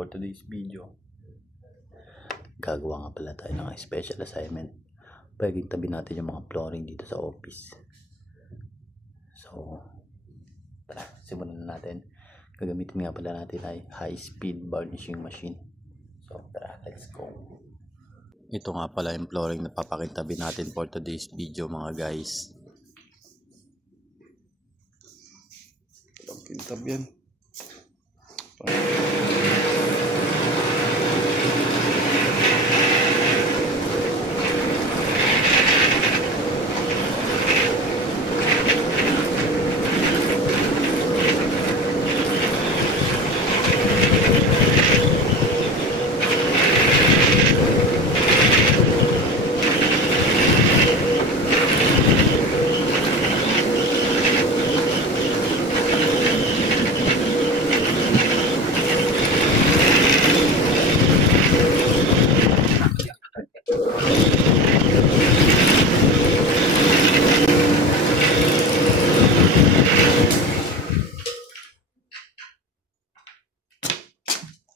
for today's video, gagawa nga pala tayo ng special assignment. Pagiging tabi natin yung mga flooring dito sa office. So, tara, simulan na natin. Gagamitin nga pala natin ay high-speed varnishing machine. So, tara, let's go. Ito nga pala yung flooring na papakintabi natin for today's video mga guys. Itong kintab yan.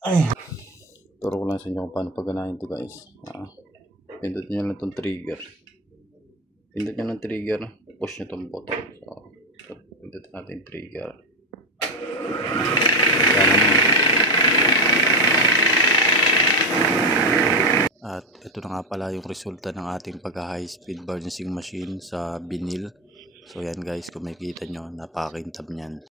Ay, turo ko lang sa inyo kung paano pagganahin ito guys. Pindot nyo lang itong trigger. Pindot nyo ng trigger, push nyo itong button. So, pindot natin yung trigger. At ito na nga pala yung resulta ng ating pagka-high speed varnishing machine sa vinyl. So yan guys, kung makikita nyo, napakakintab niyan.